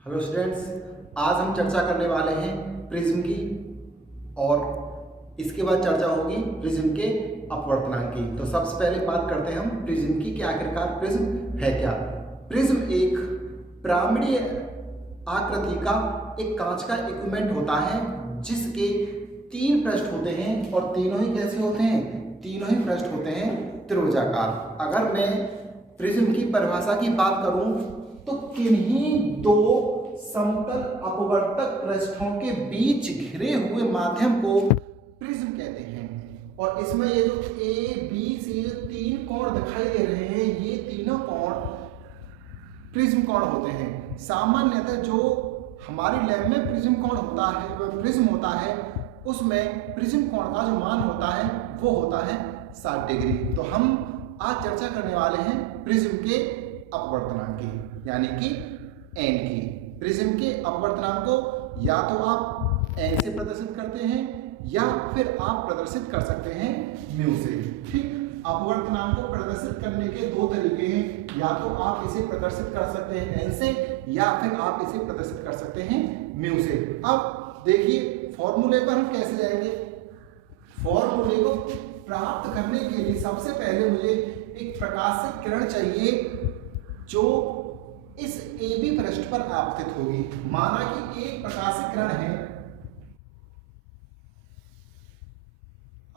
Hello students, आज हम चर्चा करने वाले हैं प्रिज्म की और इसके बाद चर्चा होगी प्रिज्म के अपवर्तनांक की। तो सबसे पहले बात करते हैं हम प्रिज्म की कि आखिरकार प्रिज्म है क्या। प्रिज्म एक पिरामिडीय आकृति का एक कांच का इक्विपमेंट होता है जिसके तीन पृष्ठ होते हैं और तीनों ही कैसे होते हैं, तीनों ही पृष्ठ होते हैं त्रिभुजाकार। अगर मैं प्रिज्म की परिभाषा की बात करूं तो किन्हीं दो समतल अपवर्तक पृष्ठों के बीच घिरे हुए माध्यम को प्रिज्म कहते हैं। और इसमें ये जो ए बी सी तीन कोण दिखाई दे रहे हैं, ये तीनों कोण प्रिज्म कोण होते हैं। सामान्यतः जो हमारी लैब में प्रिज्म कोण होता है, प्रिज्म होता है, उसमें प्रिज्म कोण का जो मान होता है वो होता है 60 डिग्री। तो हम आज चर्चा करने वाले हैं प्रिज्म के अपवर्तनांक की, यानी कि एन की। प्रिज्म के अपवर्तनांक को या तो आप एन से प्रदर्शित करते हैं या फिर आप प्रदर्शित कर सकते हैं म्यू से। ठीक, अपवर्तनांक को प्रदर्शित करने के दो तरीके हैं, या तो आप इसे प्रदर्शित कर सकते हैं एन से या फिर आप इसे प्रदर्शित कर सकते हैं म्यू से। अब देखिए फॉर्मूले पर हम कैसे जाएंगे। फॉर्मूले को प्राप्त करने के लिए सबसे पहले मुझे एक प्रकाशिक किरण चाहिए जो इस ए बी पृष्ठ पर आपतित होगी। माना कि एक प्रकाशिक किरण है,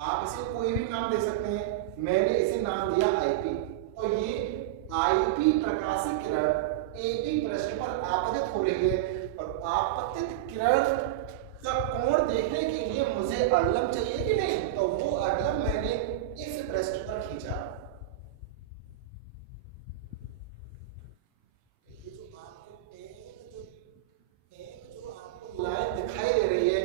आप इसे कोई भी नाम दे सकते हैं, मैंने इसे नाम दिया आईपी। और ये आईपी प्रकाशिक किरण ए बी पृष्ठ पर आपतित हो रही है और आपतित किरण का कोण देखने के लिए मुझे अग्लम चाहिए कि नहीं, तो वो अग्लम मैंने इस पृष्ठ पर खींचा। ये जो आपको लाइन दिखाई दे रही है,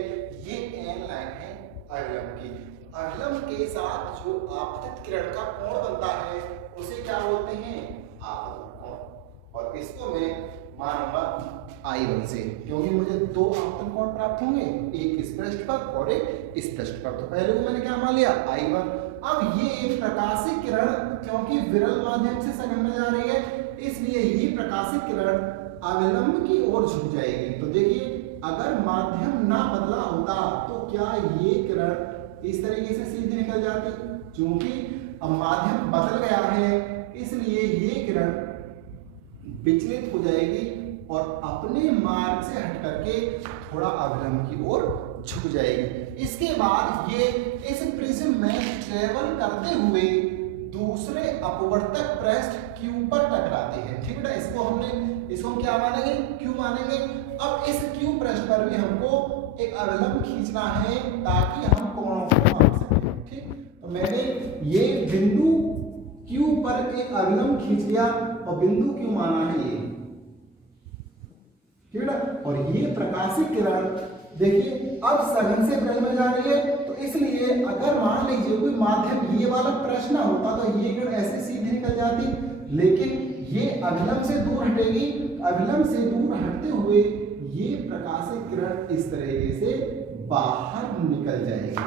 ये एन लाइन है अग्लम की। अग्लम के साथ जो आपतित किरण का कोण बनता है उसे क्या बोलते हैं, आपतन कोण। और इसको मैं मानूंगा I1 से, क्योंकि मुझे दो आपतन कोण प्राप्त होंगे, एक इस पृष्ठ पर और एक इस पृष्ठ पर। तो पहले को मैंने क्या मान लिया, I1। अब ये प्रकाशिक किरण क्योंकि विरल माध्यम से संगम में जा रही है, इसलिए ये प्रकाशिक किरण अवलंब की ओर झुक जाएगी। तो देखिए अगर माध्यम ना बदला होता तो क्या ये किरण इस तरीके से सीधी निकल जाती। क्योंकि अब माध्यम बदल गया है इसलिए ये किरण विचलित हो जाएगी और अपने मार्ग से हट करके थोड़ा अवलंब की ओर झुक जाएगी। इसके बाद ये इस प्रिज्म में ट्रेवल करते हुए दूसरे अपवर्तक पृष्ठ क्यू पर टकराते हैं। ठीक है, इसको हम क्या मानेंगे, क्यू मानेंगे। अब इस क्यू पृष्ठ पर भी हमको एक अवलंब खींचना है ताकि हम कोणों को माप सकें। ठीक, तो मैंने ये बिंदु क्यू पर एक अवलंब खींच लिया और बिंदु क्यू माना है ये। ठीक है, और ये प्रकाशिक किरण देखिए अब सघन से विरल में जा रही है, तो इसलिए अगर मान लीजिए कोई माध्यम ये वाला प्रश्न होता तो ये किरण ऐसे सीधी निकल जाती, लेकिन ये अभिलंब से दूर हटेगी। अभिलंब से दूर हटते हुए ये प्रकाशिक किरण इस तरीके से बाहर निकल जाएगी।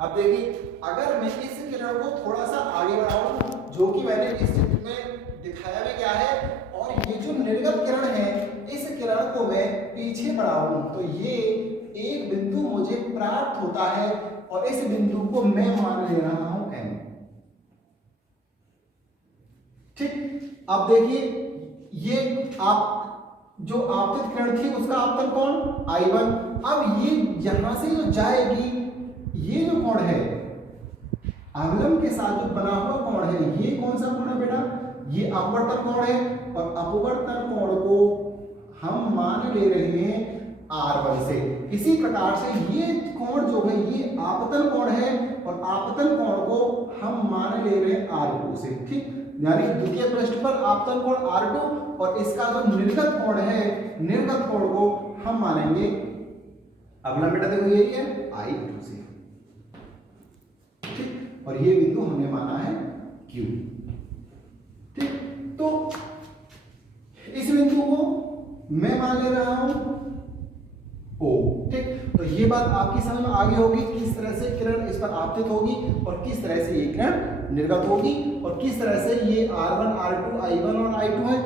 अब देखिए अगर मैं इस किरण को थोड़ा सा आगे बढ़ाऊं, जो कि मैंने इस चित्र में दिखाया भी क्या है, और ये जो निर्गत किरण है इस किरण को मैं पीछे बढ़ाऊं तो ये एक बिंदु मुझे प्राप्त होता है और इस बिंदु को मैं मान ले रहा हूं एन। ठीक, अब देखिए ये आप जो आपतित किरण थी उसका आपतन कोण I1। अब ये यहां से जो जाएगी, ये जो कोण है अवलंब के साथ जो बना हुआ कोण है, ये कौन सा कोण है बेटा, ये अपवर्तन कोण है। और अपवर्तन कोण को हम मान ले रहे हैं R1 से। इसी प्रकार से ये कोण जो है ये आपतन कोण है और आपतन कोण को हम मान ले रहे हैं R2 से। ठीक, यानी द्वितीय पृष्ठ पर आपतन कोण R2 और इसका जो निर्गत कोण है, निर्गत कोण को हम मानेंगे अगला बेटा देखो यही है I2 से। ठीक, और ये बिंदु हमने माना है Q। ठीक, तो इस बिंदु को मैं मान ले रहा हूं O। ठीक, तो ये बात आपकी समझ में आगे होगी किस तरह से किरण इस पर आपतित होगी और किस तरह से ये किरण निर्गत होगी और किस तरह से ये R1 R2 I1 और I2 है।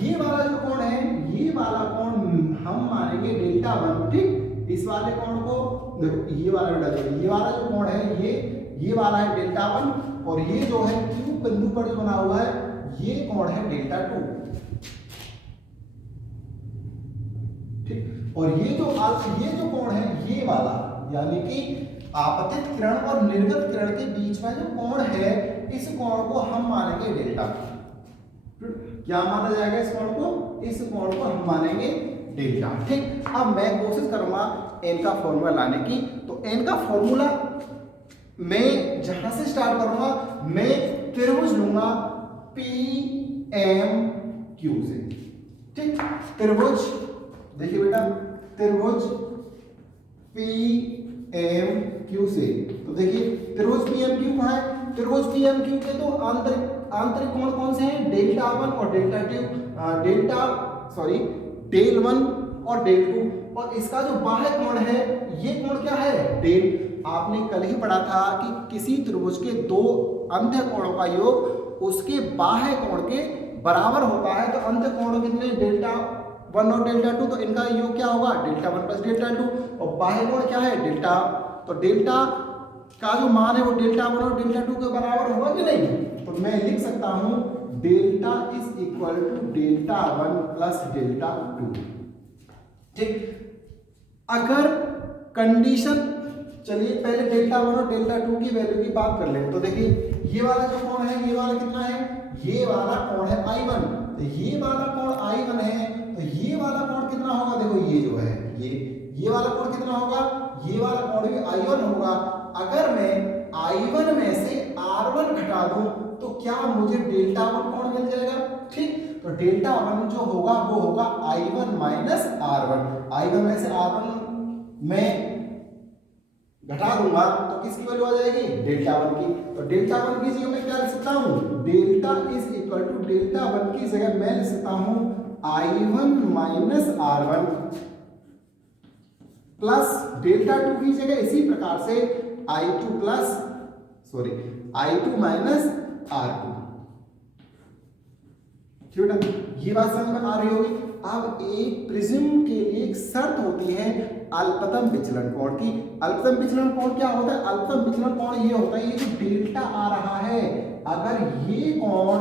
ये वाला जो कोण है, ये वाला कोण इस वाले कोण को देखो, ये वाला बेटा देखो, ये वाला जो कोण है ये वाला है डेल्टा 1 और ये जो है Q बिंदु पर जो बना हुआ है ये कोण है डेल्टा 2। ठीक, और ये जो कोण है ये वाला, यानी कि आपतित किरण और निर्गत किरण के बीच में जो कोण है इस कोण को हम मानेंगे डेल्टा। क्या माना जाएगा इस कोण को? इस कोण को हम मानेंगे डेल्टा। ठीक, अब मैं कोशिश करूंगा एन का फॉर्मूला लाने की। तो एन का फॉर्मूला मैं जहां से स्टार्ट करूंगा, मैं त्रिभुज लूंगा पी एम क्यू से। ठीक, त्रिभुज देखिए बेटा, त्रिभुज पी एम क्यू से। तो देखिए त्रिभुज पी एम क्यू कहाँ है? त्रिभुज पी एम क्यू के तो आंतरिक कोण कौन से हैं? डेल्टा 1 और डेल्टा 2, डेल 1 और डेल 2। और इसका जो बाह्य कोण है ये कोण क्या है? डेल। आपने कल ही पढ़ा था कि किसी त्रिभुज के दो अंत्य कोणों का योग उसके बाह्य कोण के बराबर होता है। तो अंत्य कोण कितने? डेल्टा 1 और डेल्टा 2। तो इनका योग क्या होगा? Delta 1 plus delta 2। और बाह्य कोण क्या है? डेल्टा। तो डेल्टा का जो मान है वो डेल्टा 1 और डेल्टा 2 के बराबर होगा कि नहीं? तो मैं लिख सकता हूं delta is equal to delta 1 plus delta 2। ठीक, अगर कंडीशन, चलिए पहले डेल्टा 1 और डेल्टा 2 की वैल्यू की बात कर लें। तो देखिए ये वाला जो कोण है ये वाला कितना है? ये वाला कोण है I1। तो ये वाला कोण I1 है, तो ये वाला कोण कितना होगा? देखो ये जो है ये वाला कोण कितना होगा? ये वाला कोण भी I1 होगा। अगर मैं I1 में से R1 घटा दूं तो क्या मुझे डेल्टा 1 कोण मिल जाएगा? ठीक, तो डेल्टा 1 जो होगा वो होगा I1 माइनस R1। I1 में से R1 में घटा दूंगा तो किसकी वैल्यू आ जाएगी? डेल्टा 1 की। तो डेल्टा 1 की जगह मैं क्या लिख सकता हूं? Delta is equal to delta 1 की जगह मैं लिख सकता हूं I1 minus R1 plus delta 2 की जगह इसी प्रकार से I2 माइनस R2। ठीक है, ये बात समझ में आ रही होगी। अब एक प्रिज्म के लिए एक शर्त होती है अल्पतम विचलन कोण की। अल्पतम विचलन कोण क्या होता है? अल्पतम विचलन कोण ये होता है, ये जो डेल्टा आ रहा है अगर ये कोण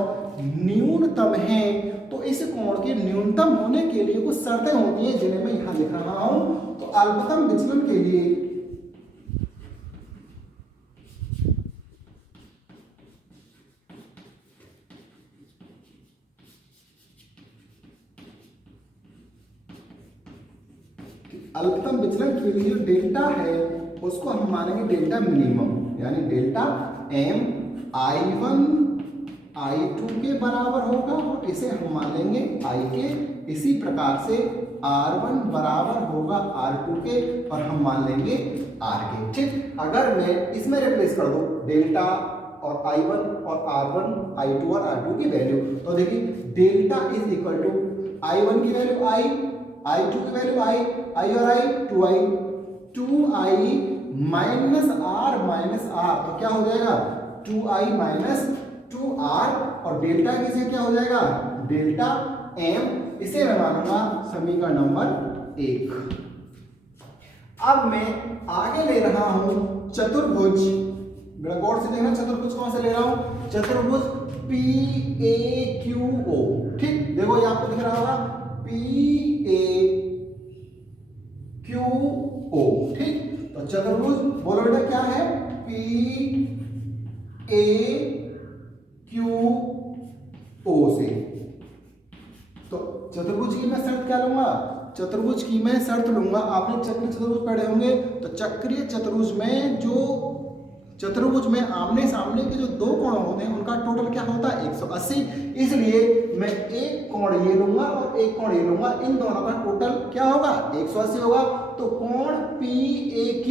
न्यूनतम है तो इस कोण के न्यूनतम होने के लिए कुछ शर्तें होती हैं जिन्हें मैं यहां लिख रहा हूं। तो अल्पतम विचलन के लिए अल्पतम विचलन के लिए जो डेल्टा है उसको हम मानेंगे डेल्टा मिनिमम, यानी डेल्टा m I1 I2 के बराबर होगा और इसे हम मान लेंगे I के। इसी प्रकार से R1 बराबर होगा R2 के और हम मान लेंगे R के। ठीक, अगर मैं इसमें रिप्लेस कर दूं डेल्टा और I1 और R1 I2 और R2 की वैल्यू, तो देखिए delta is equal to I1 की वैल्यू I2 की वैल्यू I और I 2I माइनस R तो क्या हो जाएगा? 2I माइनस 2R और डेल्टा की जगह क्या हो जाएगा? Delta M। इसे मैं मानूंगा समीकरण नंबर 1। अब मैं आगे ले रहा हूं चतुर्भुज। मेरा गौर से देखना, चतुर्भुज कौन से ले रहा हूं? चतुर्भुज PAQO। ठीक, देखो ये आपको दिख रहा होगा PAQO। ठीक, तो चतुर्भुज बोलो बेटा क्या है? PAQO से। तो चतुर्भुज की मैं शर्त क्या लूंगा? चतुर्भुज की मैं शर्त लूंगा, आपने चक्रीय चतुर्भुज पढ़े होंगे, तो चक्रीय चतुर्भुज में आमने सामने के जो दो कोण होते हैं उनका टोटल क्या होता है? 180। इसलिए मैं एक कोण ये लूंगा और एक कोण ये लूंगा, इन दोनों का टोटल क्या होगा? 180 होगा। तो कोण PAQ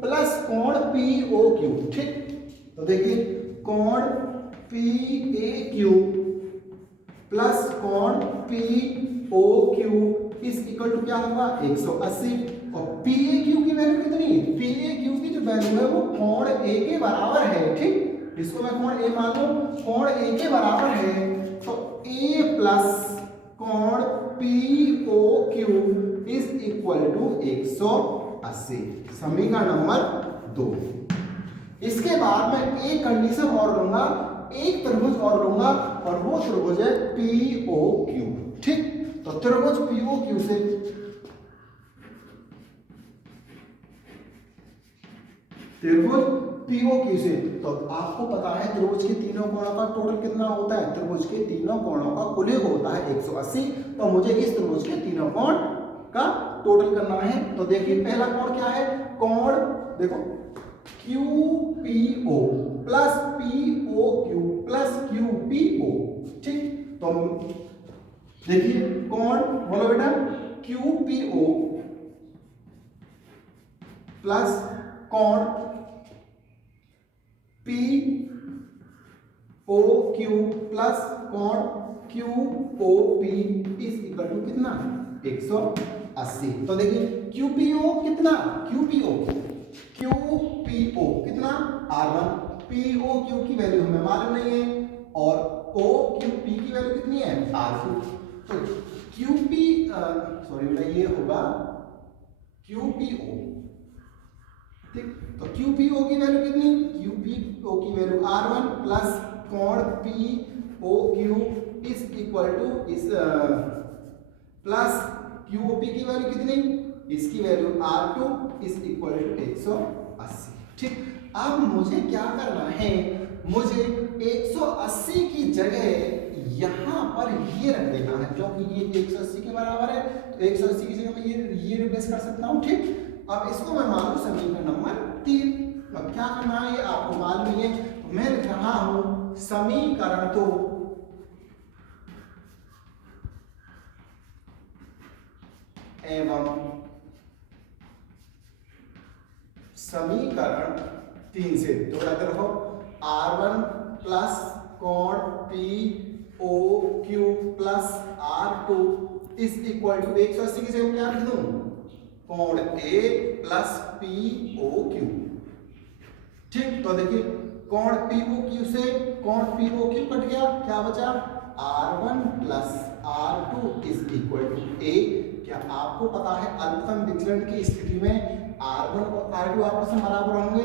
प्लस कोण POQ। ठीक, तो देखिए कोण PAQ प्लस कोण POQ इज इक्वल टू क्या होगा? 180। और PAQ की वैल्यू कितनी? PAQ की जो वैल्यू है वो कोण A के बराबर है। ठीक, इसको मैं कोण A मान लूं, कोण A के बराबर है तो A प्लस कोण POQ इज इक्वल टू 180। 180। समीकरण नंबर 2। इसके बाद मैं एक कंडीशन और लूंगा, एक त्रिभुज और लूंगा, और वो त्रिभुज है POQ। ठीक, तो त्रिभुज POQ से तो आपको पता है त्रिभुज के तीनों कोणों का टोटल कितना होता है? त्रिभुज के तीनों कोणों का कुल योग होता है 180। तो मुझे इस त्रिभुज के तीनों कोण का टोटल करना है। तो देखिए पहला कोण क्या है? कोण देखो QPO plus POQ plus QPO। ठीक, तो देखिए कोण बोलो बेटा, QPO प्लस कोण POQ प्लस कोण QOP इज इक्वल टू कितना? 180। तो देखिए QPO कितना? QPO कितना? R1। POQ की वैल्यू हमें मालूम नहीं है, और OQP की वैल्यू कितनी है? R2। तो सॉरी बेटा, ये होगा QPO। ठीक, तो QPO की वैल्यू कितनी? QPO की वैल्यू R1 प्लस कोण POQ इज इक्वल टू इस प्लस QOP की वैल्यू कितनी? इसकी value R2 is equal to 180। ठीक, अब मुझे क्या करना है? मुझे 180 की जगह यहां पर ये रख देना है, क्योंकि ये 180 के बराबर है, तो 180 की जगह मैं ये रिप्लेस कर सकता हूं। ठीक, अब इसको मैं मानूं समीकरण नंबर 3। अब क्या करना है ये आपको मालूम ही है। तो मैं लिख रहा हूं समीकरण एवं समीकरण 3 से तो बताते रहो R1 प्लस कोण POQ plus R2 is equal to 180 की जगह क्या लिख दूं? कोण A प्लस POQ। ठीक, तो देखिए कोण POQ से कोण POQ कट गया, क्या बचा? R1 plus R2 is equal to A। क्या आपको पता है अल्पतम विचलन की स्थिति में R1 और R2 आपस में बराबर होंगे?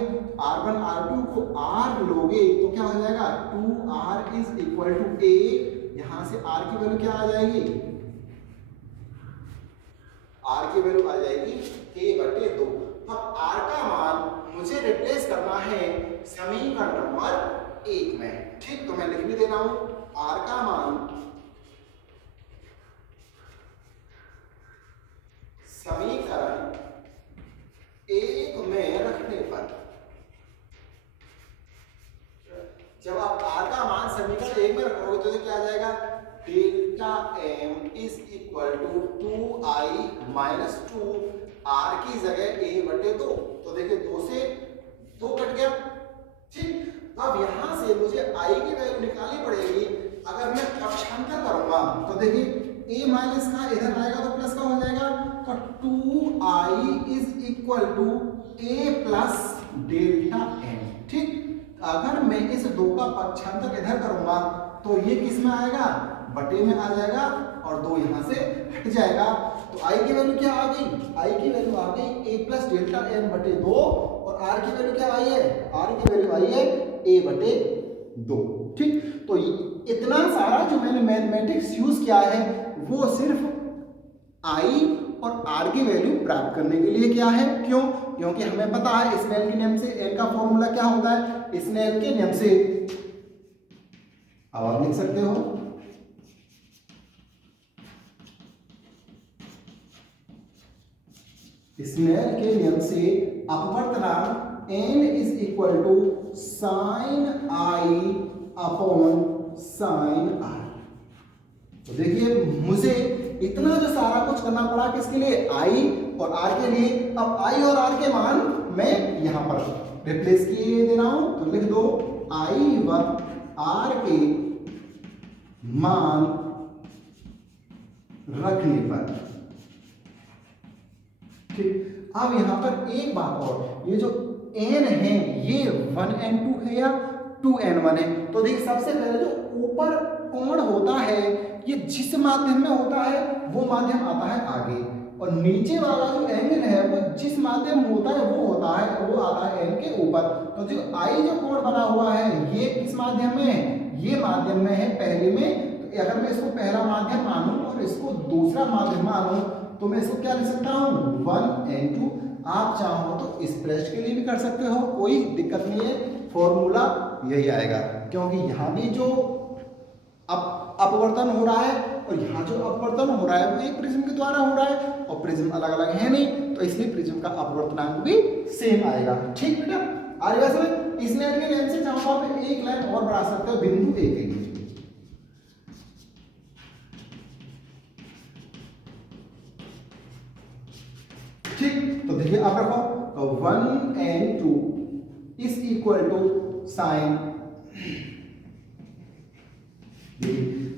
R1 R2 को R लोगे तो क्या हो जाएगा? 2R is equal to A। यहां से R की वैल्यू क्या आ जाएगी? R की वैल्यू आ जाएगी A/2। अब R का मान मुझे रिप्लेस करना है समीकरण नंबर 1 में। ठीक, तो मैं लिख भी दे रहा हूं R का मान समीकरण 1 में रखने पर, जब आप R का मान समीकरण 1 में रखोगे तो क्या आ जाएगा? Delta M is equal to 2I minus 2 R की जगह A/2। तो देखिए 2 से 2 कट गया। ठीक, अब यहां से मुझे I की वैल्यू निकालनी पड़ेगी। अगर मैं पक्षांतर करूंगा तो देखिए A माइनस का इधर आएगा तो प्लस का हो जाएगा, तो 2I is equal to A plus delta M। ठीक, अगर मैं इस 2 का पक्षांतर इधर करूंगा तो ये किस में आएगा? बटे में आ जाएगा, और 2 यहां से हट जाएगा। तो I की वैल्यू क्या आ गई? I की वैल्यू आ गई A प्लस डेल्टा M बटे 2, और R की वैल्यू क्या आई है? R की वैल्यू आई है A/2। ठीक, तो इतना सारा जो मैंने मैथमेटिक्स यूज किया है वो सिर्फ I और R की वैल्यू प्राप्त करने के लिए क्या है? क्यों? क्योंकि हमें पता है स्नेल के नियम से L का फॉर्मूला क्या होता है? स्नेल के नियम से अब आप लिख सकते हो स्नेल के नियम से अपवर्तनांक n is equal to sine I upon sine R। तो देखिए मुझे इतना जो सारा कुछ करना पड़ा किसके लिए? I और R के लिए। अब I और R के मान मैं यहां पर रिप्लेस किए दे रहा हूं, तो लिख दो I व R के मान रखने पर। ठीक, अब यहां पर एक बात और, ये जो n है ये 1n2 है या 2n1 है? तो देखिए सबसे पहले जो ऊपर कोण होता है ये जिस माध्यम में होता है वो माध्यम आता है आगे, और नीचे वाला जो एंगल है वो जिस माध्यम में होता है वो आता है एन के ऊपर। तो जो आई जो कोण बना हुआ है ये किस माध्यम में है, ये माध्यम में है पहले में। तो अगर मैं इसको पहला माध्यम मानूं और इसको दूसरा माध्यम मानूं तो मैं इसको क्या लिख सकता हूँ 1n2। आप चाहो तो इस पृष्ठ के लिए भी कर सकते हो, कोई दिक्कत नहीं है, फॉर्मूला यही आएगा क्योंकि यहाँ भी जो अपवर्तन हो रहा है और यहाँ जो अपवर्तन हो रहा है वो एक प्रिज्म के द्वारा हो रहा है और प्रिज्म अलग अलग है नहीं, तो इसलिए प्रिज्म का अपवर्तनांक भी सेम आएगा। ठीक बेटा, आएगा समझ। इस लाइन के लाइन से चाहो आप एक लाइन और बढ़ा सकते हो बिंदु ए के लिए। ठीक, तो देखिए आप रखो 1n2 is equal to sine,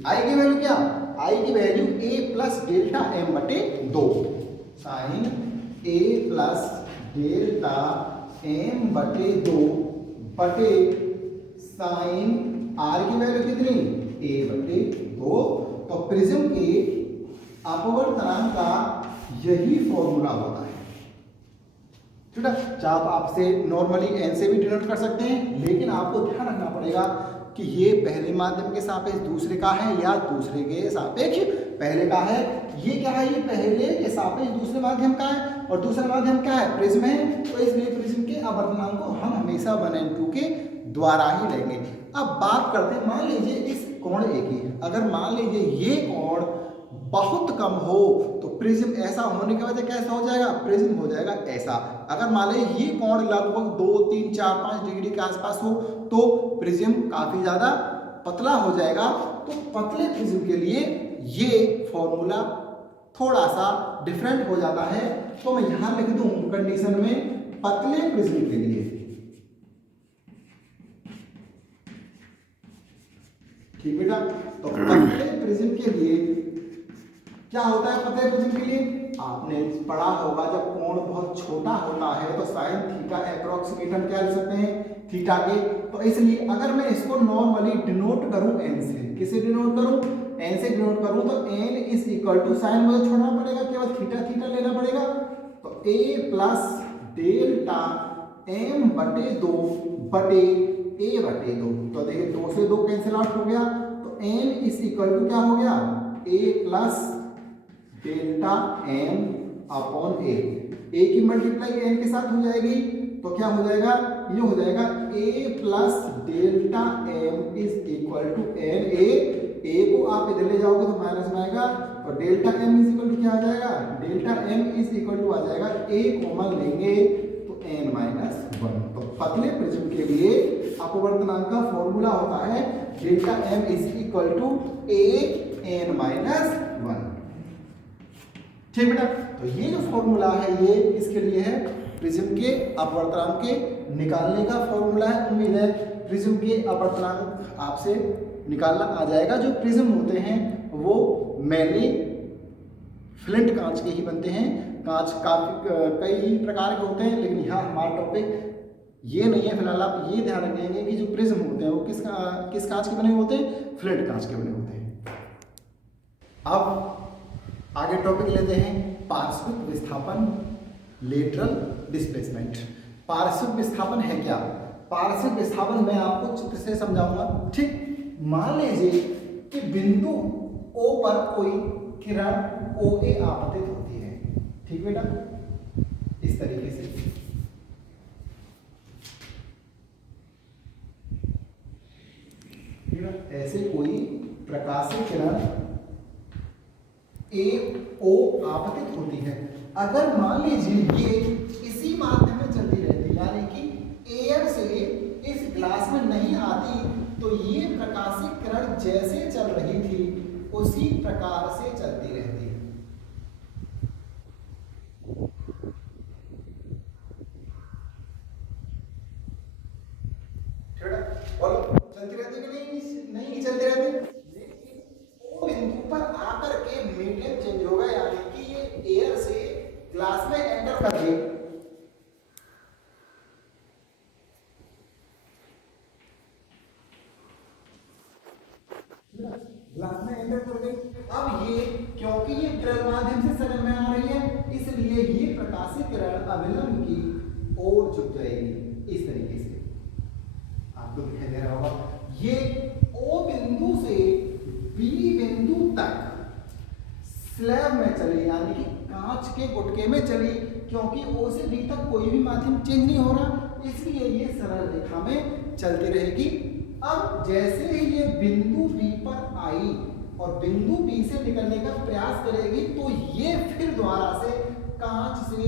i की वैल्यू क्या, आई की value a plus delta m बटे 2, sine a plus delta m बटे 2 बटे साइन r की वैल्यू कितनी a बटे 2। तो प्रिज्म के अपवर्तनांक का यही फॉर्मूला होता है। ठीक है, चाहे तो आपसे नॉर्मली n से भी डिनोट कर सकते हैं, लेकिन आपको ध्यान रखना पड़ेगा कि ये पहले माध्यम के सापेक्ष दूसरे का है या दूसरे के सापेक्ष पहले का है। ये क्या है, ये पहले के सापेक्ष दूसरे माध्यम का है और दूसरा माध्यम क्या है, प्रिज्म है। तो इसलिए प्रिज्म के अपवर्तनांक को हम हमेशा 1n2 के द्वारा ही लेंगे। अब बात करते हैं, मान लीजिए इस कोण ए की, अगर मान लीजिए ये कोण बहुत कम हो तो प्रिज्म ऐसा होने की वजह कैसा हो जाएगा, प्रिज्म हो जाएगा ऐसा। अगर मान लीजिए ये कोण लगभग 2, 3, 4, 5 डिग्री के आसपास हो तो प्रिज्म काफी ज्यादा पतला हो जाएगा। तो पतले प्रिज्म के लिए ये फॉर्मूला थोड़ा सा डिफरेंट हो जाता है। तो मैं यहां लिख दूं कंडीशन में पतले प्रिज्म के लिए, ठीक बेटा। तो पतले प्रिज्म के लिए क्या होता है, पतले प्रिज्म के लिए आपने पढ़ा होगा जब कोण बहुत छोटा होता है तो साइन थीटा अप्रोक्सीमेट हम क्या लिख सकते हैं, थीटा के। तो इसलिए अगर मैं इसको नॉर्मली डिनोट करूं n से, किसे डिनोट करूं, n से डिनोट करूं तो n is equal to sine मुझे छोड़ना पड़ेगा, केवल थीटा थीटा लेना पड़ेगा। तो a प्लस डेल्टा m बटे 2 बटे a बटे 2। तो देखिए 2 से 2 कैंसिल आउट हो गया, तो n इज इक्वल टू क्या हो गया, a plus delta m upon a की मल्टीप्लाई n के साथ हो जाएगी तो क्या हो जाएगा, ये हो जाएगा a plus delta m is equal to n। a को आप इधर ले जाओगे तो माइनस में आएगा और delta m is equal to क्या आ जाएगा, delta m is equal to आ जाएगा a कॉमन लेंगे तो n माइनस 1। तो पतले प्रिज्म के लिए अपवर्तनांक का फॉर्मूला होता है delta m is equal to a n minus 1। ठीक बेटा, तो ये जो फॉर्मूला है ये इसके लिए है, प्रिज्म के अपवर्तनांक के निकालने का फॉर्मूला है। उम्मीद है प्रिज्म के अपवर्तनांक आपसे निकालना आ जाएगा। जो प्रिज्म होते हैं वो मेनली फ्लिंट कांच के ही बनते हैं। कांच काफी कई प्रकार के होते हैं, लेकिन यहाँ हमारा टॉपिक ये नहीं है। फिलहाल आप ये ध्यान रखेंगे कि जो प्रिज्म होते हैं वो किस कांच के बने होते हैं, फ्लिंट कांच के बने होते हैं। अब आगे टॉपिक लेते हैं पार्श्विक विस्थापन, लेटरल डिस्प्लेसमेंट। पार्श्विक विस्थापन है क्या, पार्श्विक विस्थापन मैं आपको चित्र से समझाऊंगा। ठीक, मान लीजिए कि बिंदु O पर कोई किरण OA आपतित होती है, ठीक बेटा, इस तरीके से। ऐसे कोई प्रकाशीय किरण AO आपतित होती है। अगर मान लीजिए ये इसी माध्यम में चलती रहती, यानी कि एयर से इस ग्लास में नहीं आती, तो ये प्रकाशीय किरण जैसे चल रही थी उसी प्रकार से चलती रहती। बोलो चलती रहती कि नहीं चलती रहती। बिंदु पर आकर के मीडियम चेंज होगा, यानी कि ये एयर से ग्लास में एंटर कर गई। ग्लास में एंटर कर गई। अब ये क्योंकि ये विरल माध्यम से समझ में आ रही है अविलंब की ओर झुक जाएगी, इस तरीके से आपको दिखाई दे रहा होगा। ये O बिंदु से B बिंदु तक स्लैब में चली, यानी कि कांच के गुटके में चली, क्योंकि O से B तक कोई भी माध्यम चेंज नहीं हो रहा, इसलिए ये सरल रेखा में चलती रहेगी। अब जैसे ही ये बिंदु B पर आई और बिंदु B से निकलने का प्रयास करेगी, तो ये फिर दोबारा से कांच से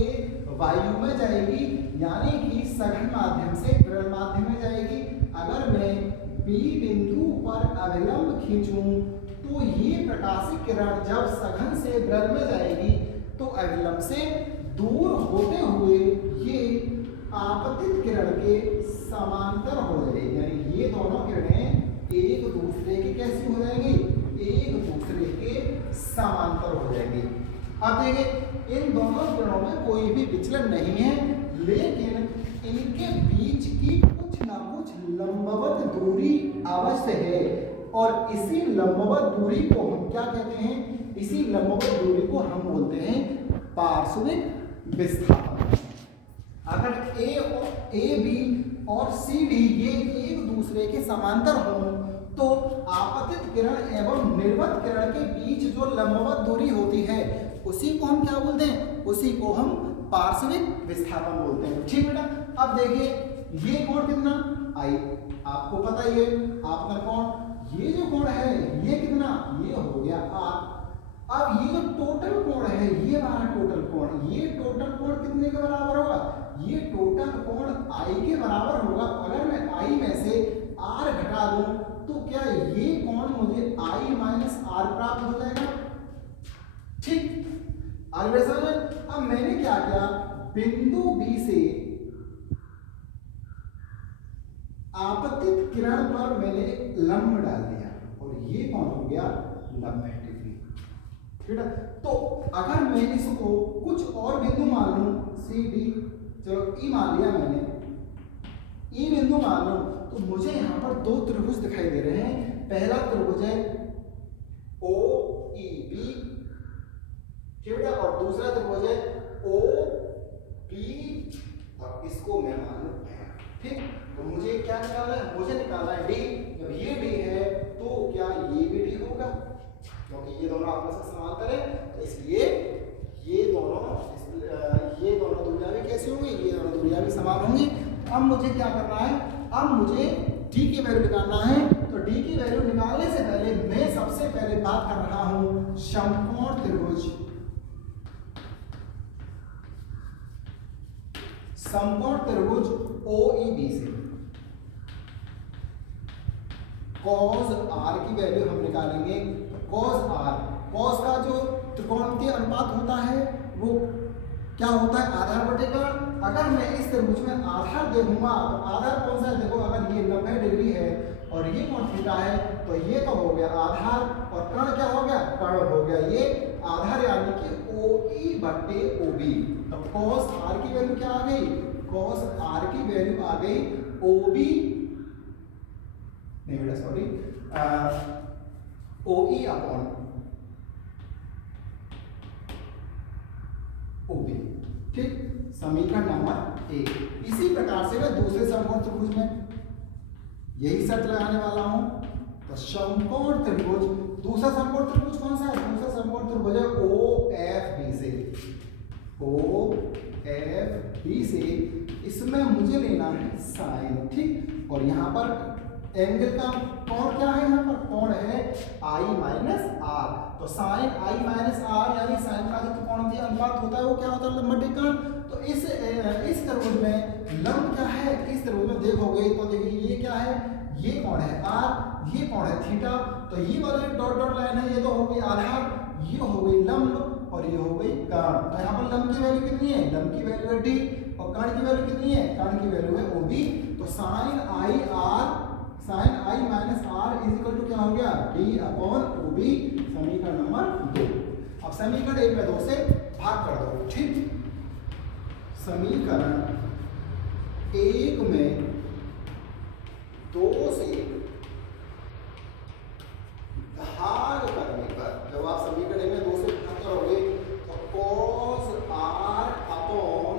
वायु में जाएगी, यानी कि सघन माध्यम से विरल माध्यम में जाएगी। अगर मैं B बिंदु पर अविलंब खींचूं तो ये प्रकाशित किरण जब सघन से विरल में जाएगी तो अविलंब से दूर होते हुए ये आपतित किरण के समांतर हो जाएगी, यानी ये दोनों किरणें एक दूसरे के कैसी हो जाएंगी, एक दूसरे के समांतर हो जाएंगी। अब देखिए इन दोनों किरणों में कोई भी विचलन नहीं है, लेकिन इनके बीच की कुछ ना कुछ लंबवत दूरी अवश्य है, और इसी लंबवत दूरी को हम क्या कहते हैं, इसी लंबवत दूरी को हम बोलते हैं पार्श्विक विस्थापन। अगर ए बी और सी डी ये एक दूसरे के समांतर हों तो आपतित किरण एवं निर्गत किरण के बीच जो लंबवत दूरी होती है उसी को हम क्या बोलते हैं, उसी को हम पार्श्विक विस्थापन बोलते हैं। ठीक बेटा, अब देखिए ये कोण कितना आई, आपको पता ही है आपका कोण, ये जो कोण है ये कितना, ये हो गया आर। अब ये जो टोटल कोण है ये हमारा टोटल कोण, ये टोटल कोण कितने के बराबर होगा, ये टोटल कोण आई के बराबर होगा। अगर मैं आई में से आर घटा दूं तो क्या ये कोण मुझे आई माइनस आर प्राप्त हो जाएगा। ठीक, आगे समझ। अब मैंने क्या किया, बिंदु बी से आपतित किरण पर मैंने लंब डाल दिया और ये कौन हो गया 90 डिग्री। ठीक है, तो अगर मैं इसको कुछ और बिंदु मान लूं, सी डी, चलो ई मान लिया मैंने, ई बिंदु मान लूं, तो मुझे यहां पर दो त्रिभुज दिखाई दे रहे हैं। पहला त्रिभुज है ओ ई बी, ठीक है, और दूसरा त्रिभुज है ओ बी, और इसको मैं मान लूं एफ। ठीक, तो मुझे क्या निकालना है, मुझे निकालना है डी। जब ये डी है तो क्या ये भी डी होगा, क्योंकि ये दोनों आपस में समांतर है, तो इसलिए ये दोनों दूरियां भी कैसी होंगी, ये दोनों दूरियां भी समान होंगी। अब मुझे क्या करना है, अब मुझे डी की वैल्यू निकालना है। तो डी की वैल्यू निकालने से पहले मैं सबसे पहले बात कर रहा हूं समकोण त्रिभुज, समकोण त्रिभुज OEB से cos r की वैल्यू हम निकालेंगे। cos r, cos का जो त्रिकोणमितीय अनुपात होता है वो क्या होता है, आधार बटे कर्ण। अगर मैं इस त्रिभुज में आधार देखूंगा तो आधार कौन सा है, देखो अगर ये 90 डिग्री है और ये कौन थीटा है, तो ये तो हो गया आधार, और कर्ण क्या हो गया, कर्ण हो गया ये आधार, यानी कि OE बटे OB। तो cos r की वैल्यू क्या आ गई, cos r की वैल्यू आ गई OB, नहीं बेटा सॉरी, OE अपॉन OB। ठीक, समीकरण नंबर 1। इसी प्रकार से मैं दूसरे समकोण त्रिभुज में यही शर्त लगाने वाला हूं। तो समकोण त्रिभुज, दूसरा समकोण त्रिभुज कौन सा है, दूसरा समकोण त्रिभुज है OFB से, OFB से इसमें मुझे लेना है साइन। ठीक, और यहाँ पर एंगल का कोण क्या है, यहाँ पर कोण है I माइनस आर। तो साइन I माइनस आर यानी साइन का जो त्रिकोणमितीय अनुपात होता है वो क्या होता है, लंब बटे कर्ण। तो इस त्रिभुज में लंब क्या है, इस त्रिभुज में देखोगे तो देखिए ये क्या है, ये कोण है आर, ये कोण है थीटा। तो ये वाली डॉट डॉट लाइन है, ये तो हो गई आधार, ये हो गई लंब और ये हो गई कर्ण। तो यहाँ पर लंब की वैल्यू कितनी है, लंब की वैल्यू है डी, और कर्ण की वैल्यू कितनी है, कर्ण की वैल्यू है OB। तो sine I minus R is equal to क्या हो गया, D अपॉन OB, समीकरण नंबर 2। अब समीकरण 1 में 2 से भाग कर दो। ठीक, समीकरण 1 में 2 से भाग करने पर, जब आप समीकरण 1 में 2 से भाग करोगे तो cos r अपॉन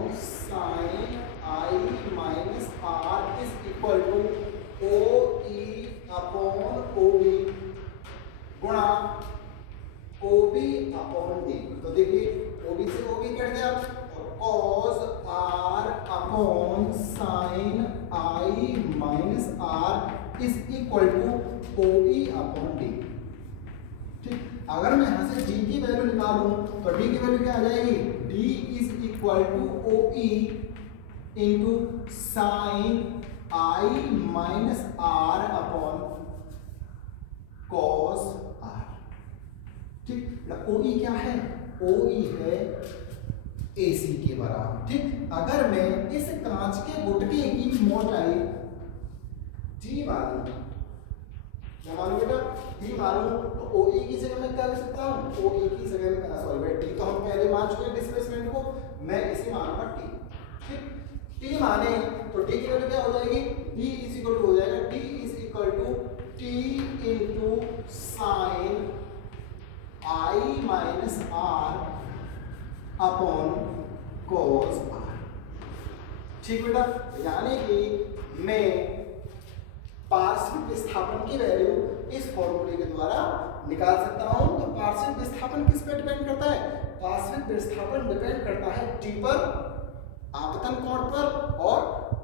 OB से OB कट गया, cos r upon sin I minus r is equal to OE upon D। ठीक, अगर मैं यहाँ से D की वैल्यू निकालूं तो D की वैल्यू क्या आ जाएगी, D is equal to OE into sine I minus R upon cos R। ठीक, OE क्या है, OE है AC के बराबर। ठीक, अगर मैं इस कांच के गुटके की मोटाई G मानूं, क्या मानूं बेटा, D मानूं, तो OE की जगह मैं क्या लिख सकता हूं, OE की जगह में सॉरी बेटा T तो हम पहले मान चुके हैं डिस्प्लेसमेंट को, मैं इसे मानूंगा T। ठीक, T माने तो D की वैल्यू क्या हो जाएगी, D इज इक्वल टू हो जाएगा D is equal to T into sine I minus R upon cos R। ठीक बेटा, यानी कि मैं पार्श्विक विस्थापन की वैल्यू इस फॉर्मूले के द्वारा निकाल सकता हूं। तो पार्श्विक विस्थापन किस पे डिपेंड करता है, पार्श्विक विस्थापन डिपेंड करता है T पर, आपतन कोण पर और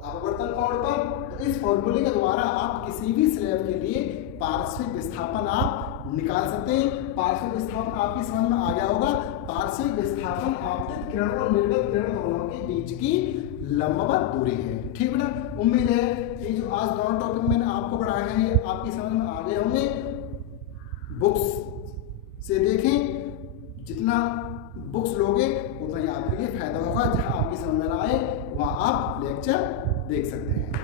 अपवर्तन कोण पर। तो इस फॉर्मूले के द्वारा आप किसी भी स्लैब के लिए पार्श्विक विस्थापन आप निकाल सकते हैं। पार्श्विक विस्थापन आपकी समझ में आ गया होगा, पार्श्विक विस्थापन आपतित किरण और निर्गत किरण दोनों के बीच की लंबवत दूरी है। ठीक बेटा, उम्मीद है ये जो आज दोनों टॉपिक मैंने आपको पढ़ाए हैं ये आपकी समझ में आ गए होंगे। बुक्स से देखें, जितना बुक्स लोगे उतना ही आपके लिए फायदा होगा। जहां आपकी समझ में ना आए वहां आप लेक्चर देख सकते हैं।